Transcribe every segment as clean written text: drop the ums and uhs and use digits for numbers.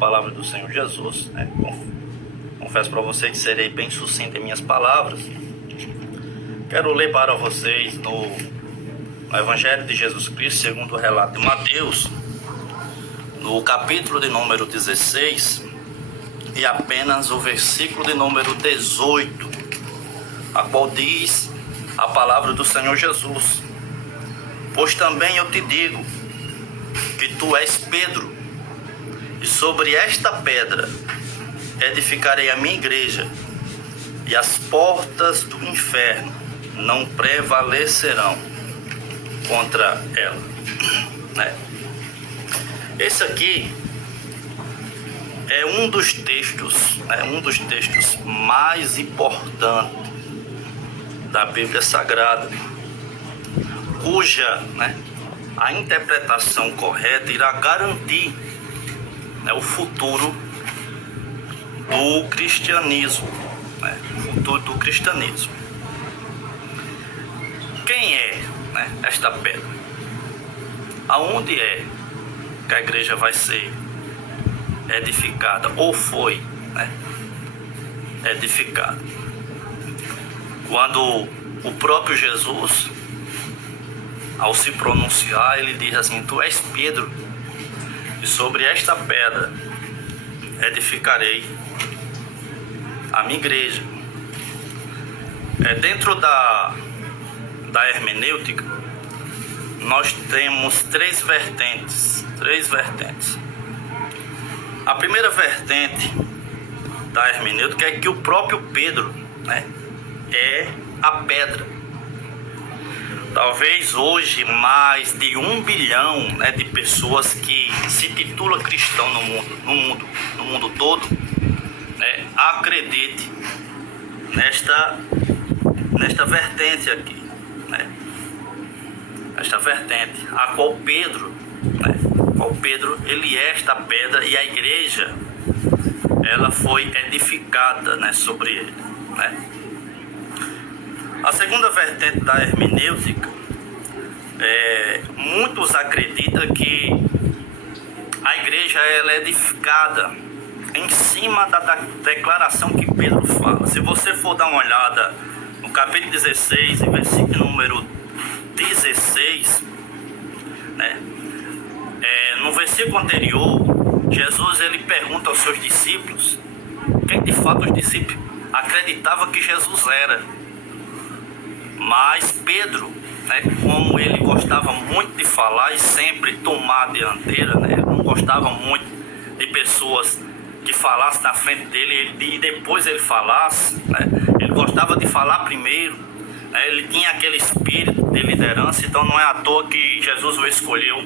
palavra do Senhor Jesus, né? Confesso para vocês que serei bem sucinto em minhas palavras. Quero ler para vocês no Evangelho de Jesus Cristo, segundo o relato de Mateus, no capítulo de número 16, e apenas o versículo de número 18, a qual diz a palavra do Senhor Jesus: pois também eu te digo que tu és Pedro, e sobre esta pedra edificarei a minha igreja, e as portas do inferno não prevalecerão contra ela. Esse aqui é um dos textos mais importantes da Bíblia Sagrada, cuja a interpretação correta irá garantir o futuro do cristianismo, Quem é esta pedra? Aonde é que a igreja vai ser edificada, ou foi edificada? Quando o próprio Jesus, ao se pronunciar, ele diz assim: tu és Pedro, e sobre esta pedra edificarei a minha igreja. Dentro da hermenêutica, nós temos três vertentes. A primeira vertente da hermenêutica é que o próprio Pedro é a pedra. Talvez hoje mais de 1 bilhão de pessoas que se titulam cristão no mundo todo, acredite nesta vertente aqui, esta vertente, a qual Pedro, ele é esta pedra, e a igreja ela foi edificada sobre ele, A segunda vertente da hermenêutica, muitos acreditam que a igreja ela é edificada em cima da declaração que Pedro fala. Se você for dar uma olhada no capítulo 16, versículo número 16, no versículo anterior, Jesus ele pergunta aos seus discípulos quem de fato os discípulos acreditavam que Jesus era. Mas Pedro, como ele gostava muito de falar e sempre tomar a dianteira, não gostava muito de pessoas que falassem na frente dele e depois ele falasse, ele gostava de falar primeiro, ele tinha aquele espírito de liderança. Então não é à toa que Jesus o escolheu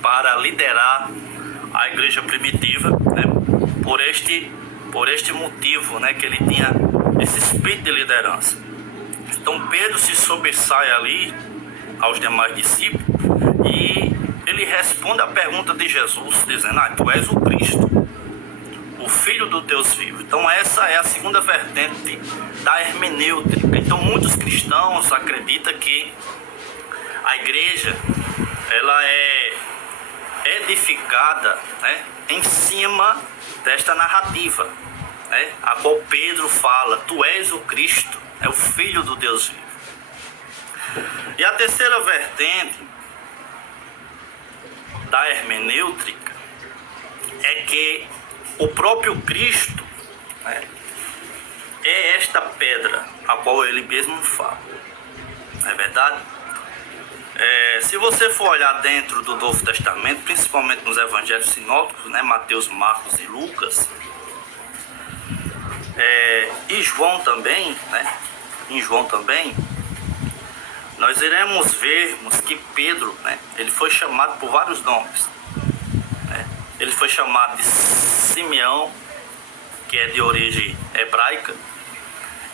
para liderar a igreja primitiva, por este motivo, que ele tinha esse espírito de liderança. Então Pedro se sobressai ali aos demais discípulos e ele responde a pergunta de Jesus, dizendo: tu és o Cristo, o Filho do Deus vivo. Então essa é a segunda vertente da hermenêutica. Então muitos cristãos acreditam que a igreja ela é edificada em cima desta narrativa, a qual Pedro fala: tu és o Cristo, é o Filho do Deus vivo. E a terceira vertente da hermenêutica é que o próprio Cristo é esta pedra a qual ele mesmo fala. Não é verdade? Se você for olhar dentro do Novo Testamento, principalmente nos evangelhos sinóticos, Mateus, Marcos e Lucas, e João também, em João também, nós iremos vermos que Pedro, ele foi chamado por vários nomes. Ele foi chamado de Simeão, que é de origem hebraica.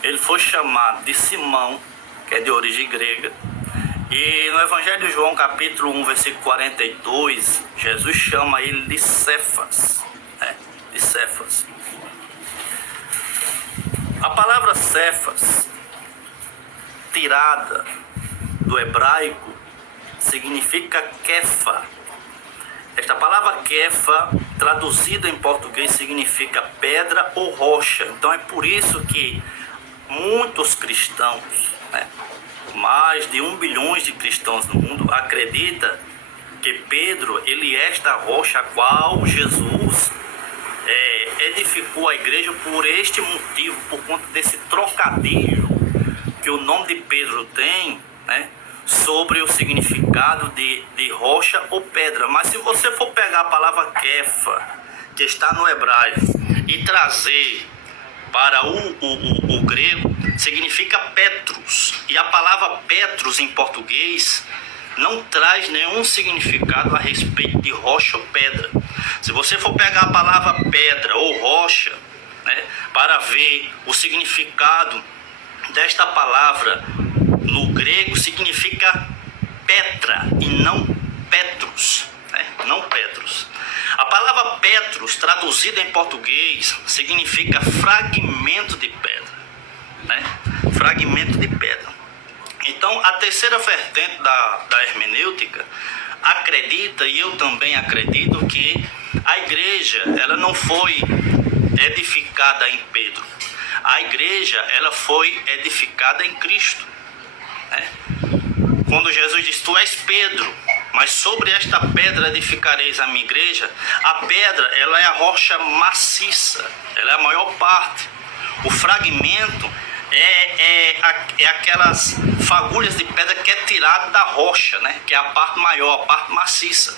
Ele foi chamado de Simão, que é de origem grega. E no Evangelho de João, capítulo 1, versículo 42, Jesus chama ele de Cefas. De Cefas. A palavra Cefas, tirada do hebraico, significa Kefa. Esta palavra Kefa, traduzida em português, significa pedra ou rocha. Então é por isso que muitos cristãos, né, mais de 1 bilhão de cristãos no mundo, acredita que Pedro, ele é esta rocha a qual Jesus edificou a igreja por este motivo, por conta desse trocadilho que o nome de Pedro tem, né, sobre o significado de rocha ou pedra. Mas se você for pegar a palavra Kefa, que está no hebraico, e trazer para o grego, significa Petros. E a palavra Petros em português não traz nenhum significado a respeito de rocha ou pedra. Se você for pegar a palavra pedra ou rocha, né, para ver o significado desta palavra no grego, significa Petra e não Petros, né? Não Petros. A palavra Petros, traduzida em português, significa fragmento de pedra, né? Fragmento de pedra. Então, a terceira vertente da hermenêutica acredita, e eu também acredito, que a igreja, ela não foi edificada em Pedro. A igreja, ela foi edificada em Cristo, né? Quando Jesus diz: tu és Pedro, mas sobre esta pedra edificareis a minha igreja. A pedra, ela é a rocha maciça, ela é a maior parte. O fragmento é aquelas fagulhas de pedra que é tirado da rocha, né? Que é a parte maior, a parte maciça.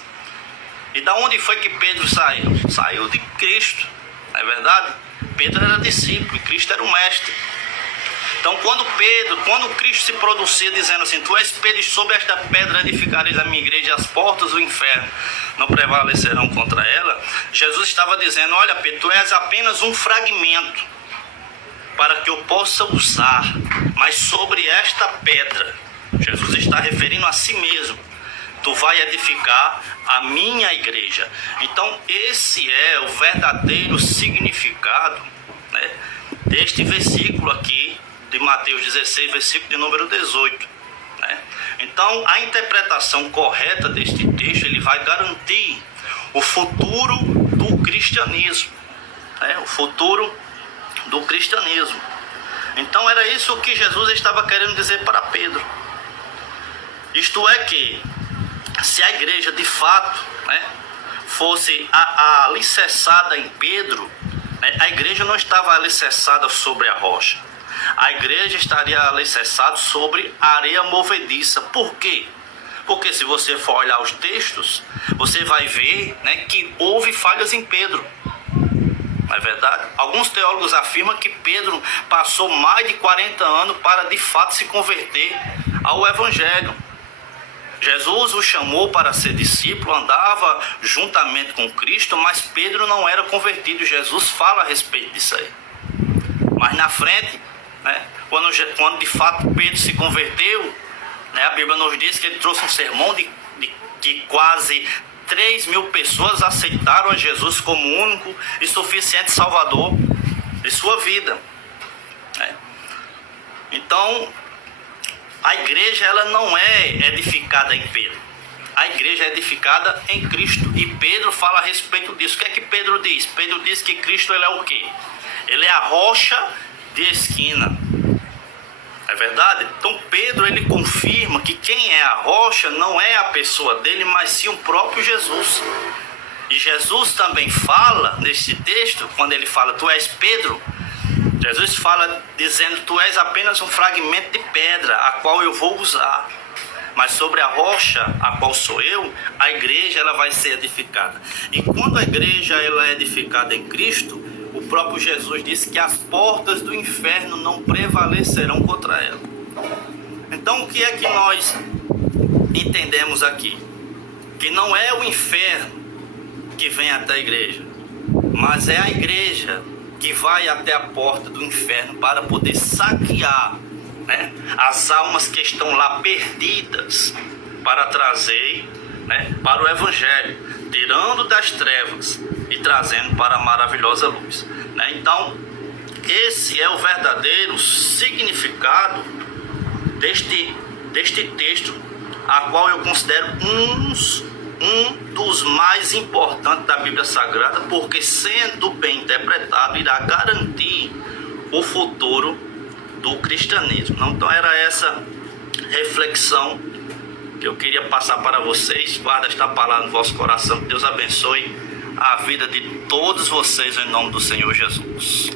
E da onde foi que Pedro saiu? Saiu de Cristo, não é verdade? Pedro era discípulo e Cristo era o mestre. Então quando Cristo se pronuncia dizendo assim: tu és Pedro, e sobre esta pedra edificareis a minha igreja, e as portas do inferno não prevalecerão contra ela, Jesus estava dizendo: olha Pedro, tu és apenas um fragmento para que eu possa usar, mas sobre esta pedra, Jesus está referindo a si mesmo, tu vai edificar a minha igreja. Então esse é o verdadeiro significado, né, deste versículo aqui de Mateus 16, versículo de número 18, né? Então a interpretação correta deste texto, ele vai garantir o futuro do cristianismo, né? O futuro do cristianismo. Então era isso que Jesus estava querendo dizer para Pedro. Isto é que, se a igreja de fato, né, fosse alicerçada em Pedro, né, a igreja não estava alicerçada sobre a rocha. A igreja estaria alicerçada sobre a areia movediça. Por quê? Porque se você for olhar os textos, você vai ver, né, que houve falhas em Pedro. Não é verdade? Alguns teólogos afirmam que Pedro passou mais de 40 anos para de fato se converter ao Evangelho. Jesus o chamou para ser discípulo, andava juntamente com Cristo, mas Pedro não era convertido. Jesus fala a respeito disso aí. Mas na frente, né, quando de fato Pedro se converteu, né, a Bíblia nos diz que ele trouxe um sermão de quase 3.000 pessoas aceitaram a Jesus como único e suficiente Salvador de sua vida, né? Então, a igreja, ela não é edificada em Pedro. A igreja é edificada em Cristo. E Pedro fala a respeito disso. O que é que Pedro diz? Pedro diz que Cristo, ele é o quê? Ele é a rocha de esquina. É verdade? Então Pedro, ele confirma que quem é a rocha não é a pessoa dele, mas sim o próprio Jesus. E Jesus também fala nesse texto, quando ele fala: tu és Pedro, Jesus fala dizendo: tu és apenas um fragmento de pedra, a qual eu vou usar. Mas sobre a rocha, a qual sou eu, a igreja, ela vai ser edificada. E quando a igreja, ela é edificada em Cristo, o próprio Jesus disse que as portas do inferno não prevalecerão contra ela. Então o que é que nós entendemos aqui? Que não é o inferno que vem até a igreja, mas é a igreja que vai até a porta do inferno para poder saquear, né, as almas que estão lá perdidas, para trazer, né, para o Evangelho, tirando das trevas e trazendo para a maravilhosa luz, né? Então esse é o verdadeiro significado deste texto, a qual eu considero um dos mais importantes da Bíblia Sagrada, porque sendo bem interpretado irá garantir o futuro do cristianismo. Então era essa reflexão que eu queria passar para vocês. Guarda esta palavra no vosso coração. Que Deus abençoe a vida de todos vocês em nome do Senhor Jesus.